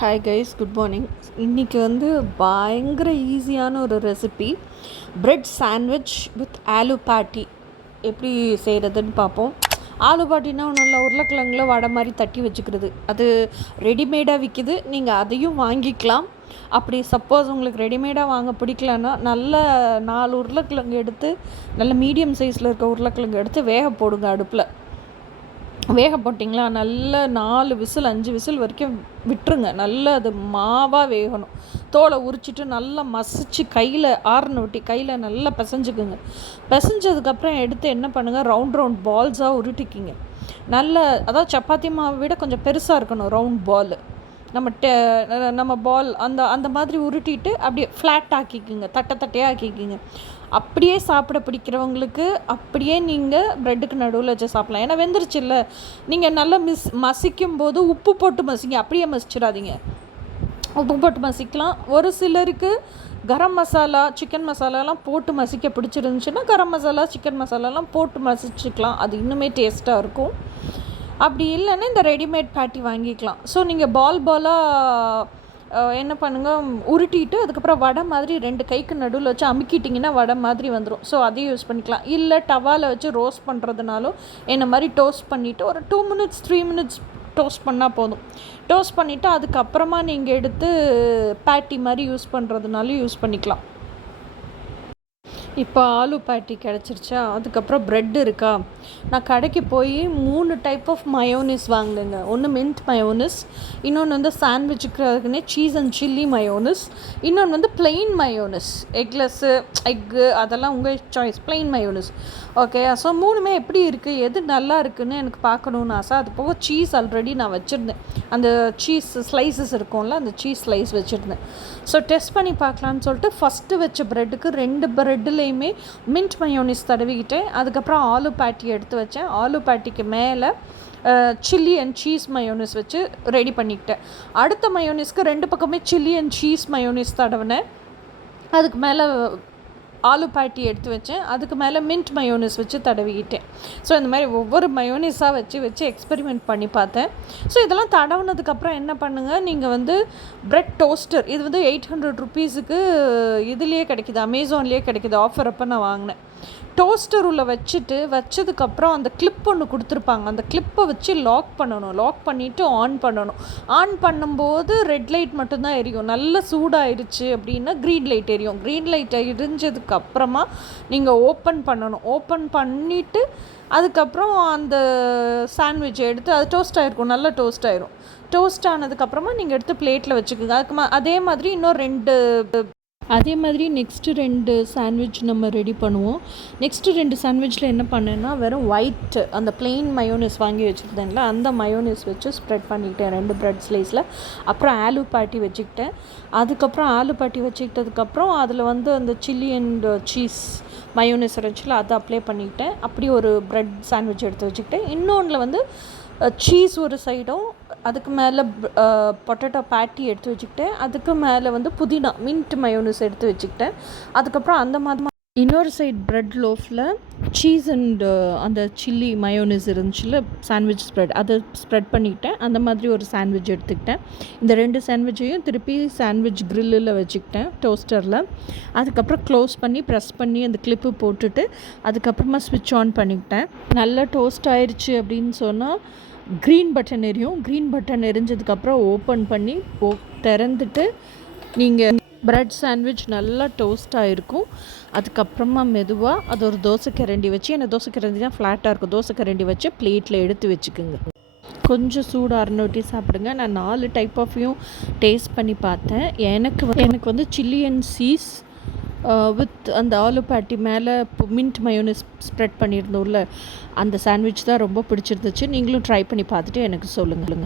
Hi guys, good morning. இன்றைக்கி வந்து பயங்கர ஈஸியான ஒரு recipe, bread sandwich with aloo பேட்டி எப்படி செய்கிறதுன்னு பார்ப்போம். ஆலு பேட்டினா நல்லா உருளைக்கிழங்குல வடை மாதிரி தட்டி வச்சுக்கிறது, அது ரெடிமேடாக விற்கிது. நீங்கள் அதையும் வாங்கிக்கலாம். அப்படி சப்போஸ் உங்களுக்கு ரெடிமேடாக வாங்க பிடிக்கலன்னா நல்ல 4 உருளைக்கிழங்கு எடுத்து, நல்ல மீடியம் சைஸில் இருக்க உருளைக்கிழங்கு எடுத்து வேக போடுங்க. அடுப்பில் வேக போட்டிங்களா, நல்ல 4 விசில் 5 விசில் வரைக்கும் விட்டுருங்க. நல்லா அது மாவாக வேகணும். தோலை உரிச்சிட்டு நல்லா மசிச்சு கையில் ஆறுன ஒட்டி கையில் நல்லா பிசைஞ்சுக்குங்க. பிசைஞ்சதுக்கப்புறம் எடுத்து என்ன பண்ணுங்கள், ரவுண்ட் பால்ஸாக உருட்டிக்கிங்க. நல்ல அதாவது சப்பாத்தி மாவை விட கொஞ்சம் பெருசாக இருக்கணும் ரவுண்ட் பால். நம்ம பால் அந்த மாதிரி உருட்டிட்டு அப்படியே ஃப்ளாட் ஆக்கிக்குங்க, தட்டையாக ஆக்கிக்குங்க. அப்படியே சாப்பிட பிடிக்கிறவங்களுக்கு அப்படியே நீங்கள் ப்ரெட்டுக்கு நடுவில் வச்சு சாப்பிட்லாம். ஏன்னா வெந்துருச்சு இல்லை. நீங்கள் நல்லா மசிக்கும் போது உப்பு போட்டு மசிங்க, அப்படியே மசிச்சிடாதீங்க. உப்பு போட்டு மசிக்கலாம். ஒரு சிலருக்கு கரம் மசாலா, சிக்கன் மசாலாலாம் போட்டு மசிக்க பிடிச்சிருந்துச்சுன்னா கரம் மசாலா, சிக்கன் மசாலாலாம் போட்டு மசிச்சுக்கலாம். அது இன்னுமே டேஸ்ட்டாக இருக்கும். அப்படி இல்லைன்னா இந்த ரெடிமேட் பேட்டி வாங்கிக்கலாம். ஸோ நீங்கள் பாலாக என்ன பண்ணுங்கள், உருட்டிட்டு அதுக்கப்புறம் வடை மாதிரி 2 கைக்கு நடுவில் வச்சு அமுக்கிட்டிங்கன்னா வடை மாதிரி வந்துடும். ஸோ அதையும் யூஸ் பண்ணிக்கலாம். இல்லை டவாவில் வச்சு ரோஸ்ட் பண்ணுறதுனாலும் என்ன மாதிரி டோஸ்ட் பண்ணிவிட்டு ஒரு 2 மினிட்ஸ் 3 மினிட்ஸ் டோஸ்ட் பண்ணால் போதும். டோஸ்ட் பண்ணிவிட்டு அதுக்கப்புறமா நீங்கள் எடுத்து பேட்டி மாதிரி யூஸ் பண்ணுறதுனாலும் யூஸ் பண்ணிக்கலாம். இப்போ ஆலு பேட்டி கிடச்சிருச்சா, அதுக்கப்புறம் ப்ரெட் இருக்கா. நான் கடைக்கு போய் 3 டைப் ஆஃப் மயோனிஸ் வாங்கினேங்க. ஒன்று மின்ட் மயோனிஸ், இன்னொன்று வந்து சாண்ட்விச்சுக்குனே சீஸ் அண்ட் சில்லி மயோனிஸ், இன்னொன்று வந்து பிளெயின் மயோனிஸ், எக்லெஸ்ஸு எக்கு அதெல்லாம் உங்கள் choice. Plain mayonnaise okay. So 3மே எப்படி இருக்குது, எது நல்லா இருக்குதுன்னு எனக்கு பார்க்கணுன்னு ஆசை. அது போக சீஸ் ஆல்ரெடி நான் வச்சுருந்தேன். அந்த சீஸ் ஸ்லைசஸ் இருக்கும்ல, அந்த சீஸ் ஸ்லைஸ் வச்சுருந்தேன். ஸோ டெஸ்ட் பண்ணி பார்க்கலான்னு சொல்லிட்டு ஃபஸ்ட்டு வச்ச ப்ரெட்டுக்கு 2 ப்ரெட்டுலேயுமே மின்ட் மயோனிஸ் தடவிக்கிட்டேன். அதுக்கப்புறம் ஆலு பேட்டி எடுத்து வச்சேன். ஆலு பேட்டிக்கு மேலே சில்லி அண்ட் சீஸ் மயோனிஸ் வச்சு ரெடி பண்ணிக்கிட்டேன். அடுத்த மயோனிஸ்க்கு 2 பக்கமே சில்லி அண்ட் சீஸ் மயோனிஸ் தடவினேன். அதுக்கு மேலே ஆலு பேட்டி எடுத்து வச்சேன். அதுக்கு மேலே மின்ட் மயோனிஸ் வச்சு தடவிக்கிட்டேன். ஸோ இந்த மாதிரி ஒவ்வொரு மயோனிஸாக வச்சு எக்ஸ்பெரிமெண்ட் பண்ணி பார்த்தேன். ஸோ இதெல்லாம் தடவுனதுக்கப்புறம் என்ன பண்ணுங்கள், நீங்கள் வந்து ப்ரெட் டோஸ்டர், இது வந்து 800 ருபீஸுக்கு இதுலேயே கிடைக்கிது, அமேசான்லேயே கிடைக்கிது. ஆஃபர் அப்போ நான் வாங்கினேன். டோஸ்டர் உள்ள வச்சதுக்கப்புறம் அந்த கிளிப் ஒன்று கொடுத்துருப்பாங்க. அந்த கிளிப்பை வச்சு லாக் பண்ணணும். லாக் பண்ணிவிட்டு ஆன் பண்ணணும். ஆன் பண்ணும்போது ரெட் லைட் மட்டும்தான் எரியும். நல்ல சூடாயிருச்சு அப்படின்னா க்ரீன் லைட் எரியும். க்ரீன் லைட் எரிஞ்சதுக்கப்புறமா நீங்கள் ஓப்பன் பண்ணணும். ஓப்பன் பண்ணிவிட்டு அதுக்கப்புறம் அந்த சாண்ட்விட்சை எடுத்து, அது டோஸ்ட் ஆகிருக்கும், நல்லா டோஸ்ட் ஆயிரும். டோஸ்ட் ஆனதுக்கப்புறமா நீங்கள் எடுத்து பிளேட்டில் வச்சுக்கோங்க. அதே மாதிரி நெக்ஸ்ட்டு 2 சாண்ட்விச் நம்ம ரெடி பண்ணுவோம். நெக்ஸ்ட்டு 2 சாண்ட்விச்சில் என்ன பண்ணேன்னா, வெறும் ஒயிட் அந்த பிளெயின் மயோனிஸ் வாங்கி வச்சுருந்தேன்ல, அந்த மயோனிஸ் வச்சு ஸ்ப்ரெட் பண்ணிக்கிட்டேன் 2 ப்ரெட் ஸ்லைஸில். அப்புறம் ஆலு பேட்டி வச்சுக்கிட்டேன். அதுக்கப்புறம் ஆலு பேட்டி வச்சுக்கிட்டதுக்கப்புறம் அதில் வந்து அந்த சில்லி அண்ட் சீஸ் மயோனிஸ் இருந்துச்சுல, அதை அப்ளை பண்ணிக்கிட்டேன். அப்படி ஒரு ப்ரெட் சாண்ட்விச் எடுத்து வச்சுக்கிட்டேன். இன்னொன்றில் வந்து சீஸ் ஒரு சைடும், அதுக்கு மேலே பொட்டேட்டோ பேட்டி எடுத்து வச்சுக்கிட்டேன். அதுக்கு மேலே வந்து புதினா மின்ட் மயோனிஸ் எடுத்து வச்சுக்கிட்டேன். அதுக்கப்புறம் அந்த மாதிரி இன்னொரு சைட் ப்ரெட் லோஃபில் சீஸ் அண்ட் அந்த சில்லி மயோனிஸ் இருந்துச்சுல சாண்ட்விச் ஸ்ப்ரெட், அதை ஸ்ப்ரெட் பண்ணிக்கிட்டேன். அந்த மாதிரி ஒரு சாண்ட்விச் எடுத்துக்கிட்டேன். இந்த 2 சாண்ட்விச்சையும் திருப்பி சாண்ட்விச் க்ரில்லில் வச்சுக்கிட்டேன், டோஸ்டரில். அதுக்கப்புறம் க்ளோஸ் பண்ணி ப்ரெஸ் பண்ணி அந்த கிளிப்பு போட்டுட்டு அதுக்கப்புறமா ஸ்விட்ச் ஆன் பண்ணிக்கிட்டேன். நல்லா டோஸ்ட் ஆயிடுச்சு அப்படின்னு சொன்னால் க்ரீன் பட்டன் எரியும். க்ரீன் பட்டன் எரிஞ்சதுக்கப்புறம் ஓப்பன் பண்ணி திறந்துட்டு நீங்கள் ப்ரெட் சாண்ட்விச் நல்லா டோஸ்ட் ஆகிருக்கும். அதுக்கப்புறமா மெதுவாக அது ஒரு தோசை கரண்டி வச்சு, ஏன்னா தோசை கரண்டி தான் ஃப்ளாட்டாக இருக்கும், தோசை கரண்டி வச்சு பிளேட்டில் எடுத்து வச்சுக்கோங்க. கொஞ்சம் சூடாக ஒட்டி சாப்பிடுங்க. நான் 4 டைப் ஆஃபையும் டேஸ்ட் பண்ணி பார்த்தேன். எனக்கு வந்து சில்லி அண்ட் சீஸ் வித் அந்த ஆலு பேட்டி மேலே மின்ட் மயோனிஸ் ஸ்ப்ரெட் பண்ணியிருந்தோம்ல, அந்த சாண்ட்விச் தான் ரொம்ப பிடிச்சிருந்துச்சு. நீங்களும் ட்ரை பண்ணி பார்த்துட்டு எனக்கு சொல்லுங்கள்.